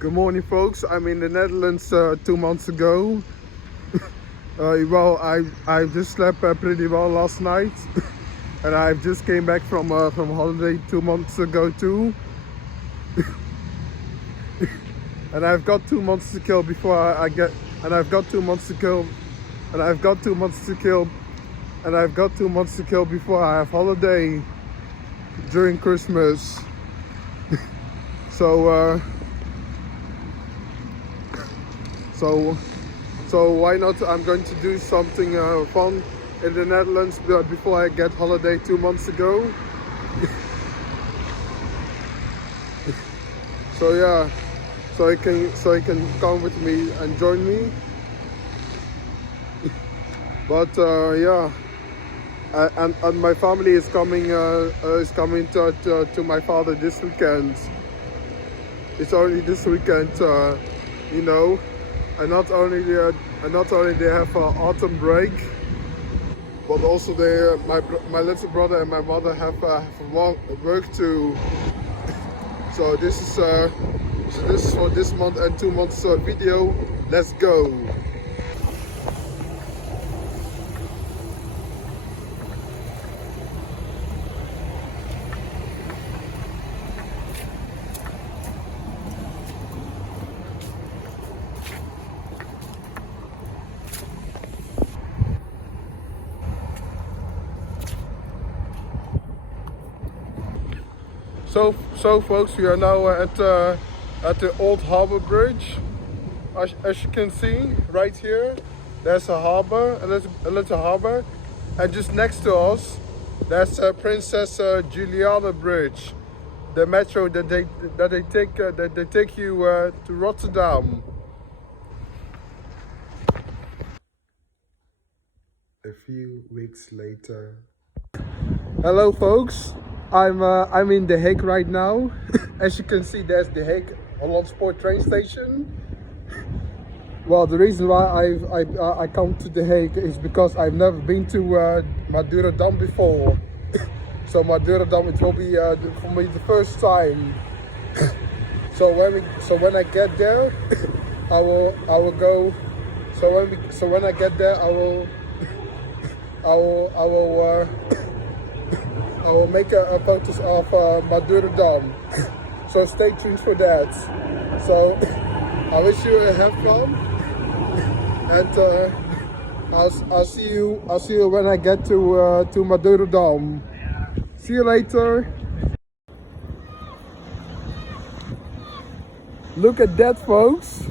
Good morning, folks. I'm in the Netherlands 2 months ago. Well, I just slept pretty well last night, and I just came back from holiday 2 months ago too. And I've got 2 months to kill before I get. And I've got 2 months to kill. And I've got 2 months to kill. And I've got 2 months to kill before I have holiday during Christmas. So why not? I'm going to do something fun in the Netherlands before I get holiday 2 months ago. So yeah, so you can come with me and join me. But yeah, and my family is coming to my father this weekend. It's only this weekend, you know. And not only they have autumn break, but also my little brother and my mother have work too. So this is for this month and 2 months video. Let's go. So folks, we are now at the old harbor bridge. As you can see right here, there's a harbor, a little harbor, and just next to us, there's Princess Juliana Bridge, the metro that they take you to Rotterdam. A few weeks later. Hello, folks. I'm in Den Hague right now. As you can see, there's Den Hague Hollandspoor train station. Well, the reason why I come to Den Hague is because I've never been to Madurodam before. So Madurodam, it will be for me the first time. So when I get there, I will go. So when I get there, I will make a photos of Madurodam. So stay tuned for that. So I wish you have fun, and I'll see you when I get to Madurodam. See you later. Look at that, folks.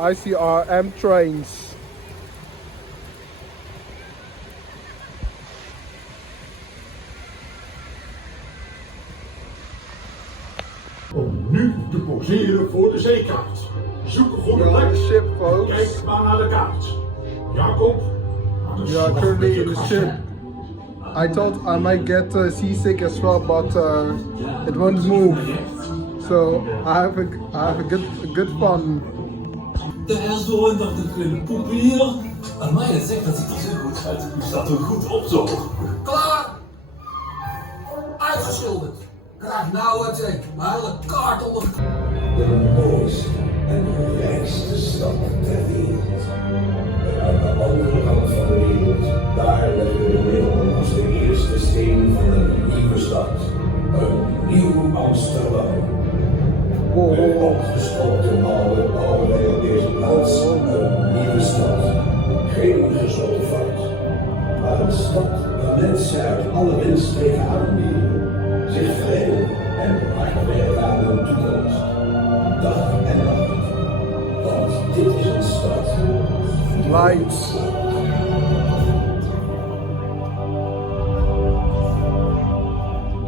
ICRM trains. Om nu te poseren voor de zeekaart. Zoek een goede plek. Kijk maar naar de kaart. Jacob, aan de slag currently met je in the kast. ship. I thought I might get seasick as well, but it won't move. So I have a good fun. En zo dacht ik een poep hier. En mij het zegt dat ziet er zo goed uit. U staat er goed op zo. Klaar! Uitgeschilderd. Krijg nou het ik, mijn hele kaart onder. De mooiste en rijkste stad ter wereld. En aan de andere kant van de wereld, daar leggen we de middelen de eerste steen van een nieuwe stad. Een nieuw Amsterdam. Met opgesloten mouwen bouwen wij op deze plaats een nieuwe stad. Geen gesloten fout, maar een stad waar mensen uit alle windstreken aanbieden, zich vreden en hard werken aan hun toekomst. Dag en nacht, want dit is een stad. Lights.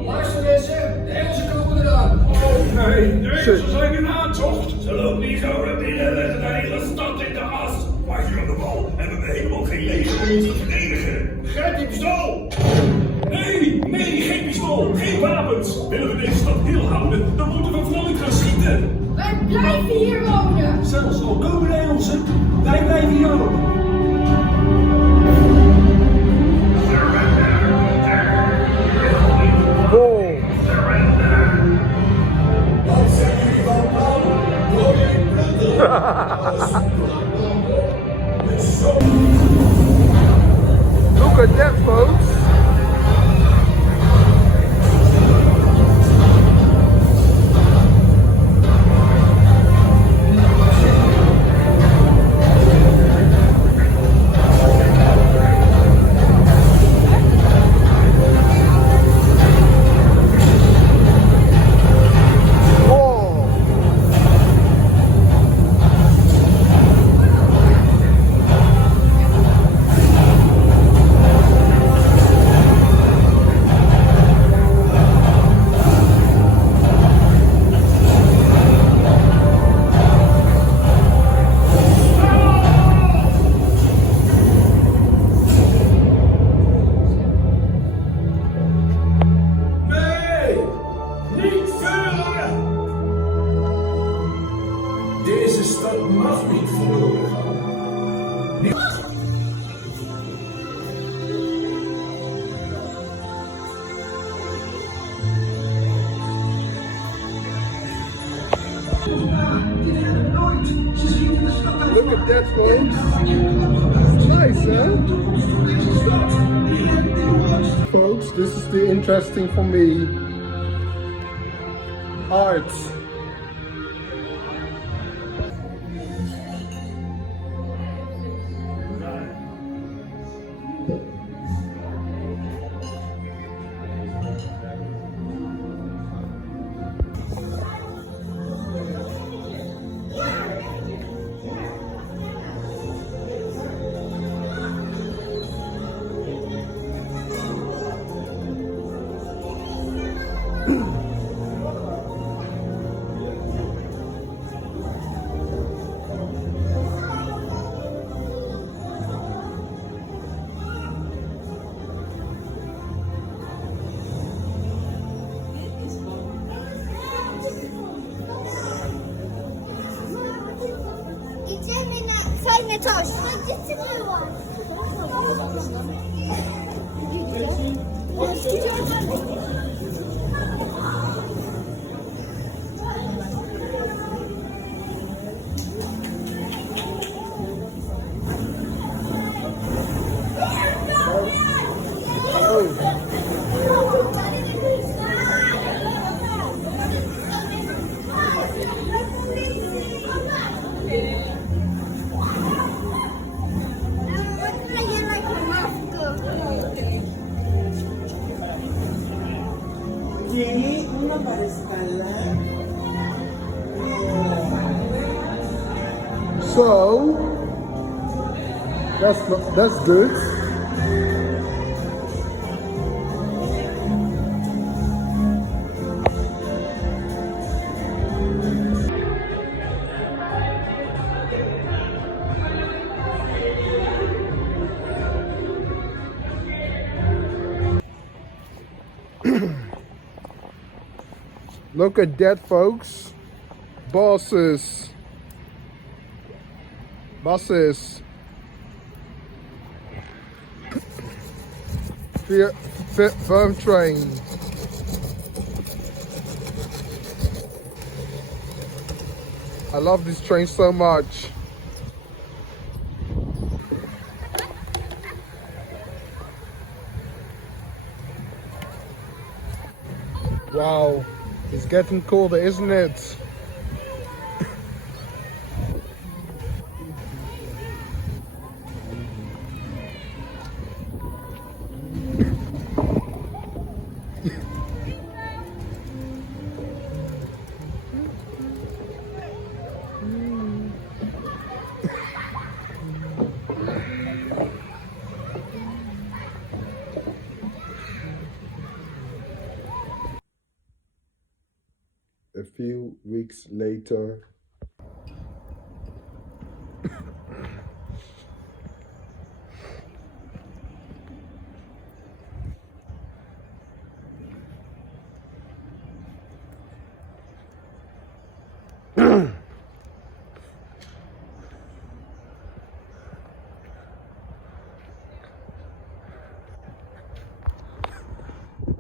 Luister mensen, de Engelsen komen eraan. Oh nee, ze zijn in aantocht. Ze lopen niet zo naar binnen en leggen de hele stad in de as. Wij zijn aan de bal en we hebben helemaal geen leger om ons te verdedigen. Grijp die pistool! Nee, geen pistool, geen wapens. Willen we deze stad heel houden, dan moeten we vrolijk gaan schieten. Wij blijven hier wonen! Zelfs al komen de Engelsen, wij blijven hier ook. Wat zijn jullie van plan? Probeer Look at that, folks. Deze stad mag niet verloren gaan. Look at that, folks. Nice, huh? Folks, this is the interesting for me. Art. Fajne coś. Tieni una para escalar. So, that's good. Look at that, folks. Buses. Firm train. I love this train so much. Wow, it's getting colder, isn't it? A few weeks later.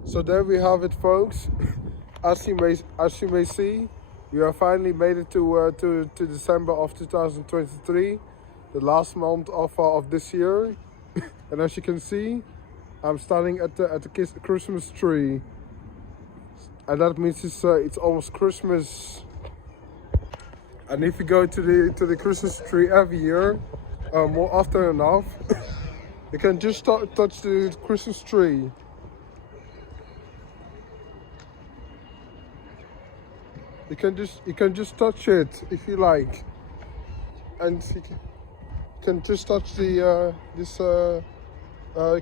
So there we have it, folks. As you may see, we have finally made it to December of 2023, the last month of this year. And as you can see, I'm standing at the Christmas tree, and that means it's almost Christmas. And if you go to the Christmas tree every year, more often enough, you can just touch the Christmas tree. You can just touch it if you like, and you can just touch the this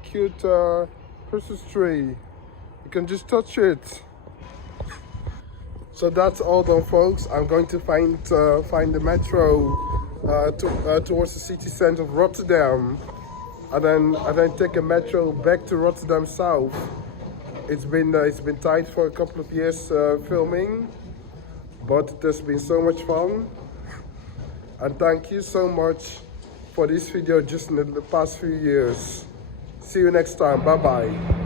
cute Christmas tree. You can just touch it. So that's all done, folks. I'm going to find the metro towards the city center of Rotterdam, and then take a metro back to Rotterdam South. It's been tight for a couple of years filming. But it has been so much fun, and thank you so much for this video just in the past few years. See you next time. Bye bye.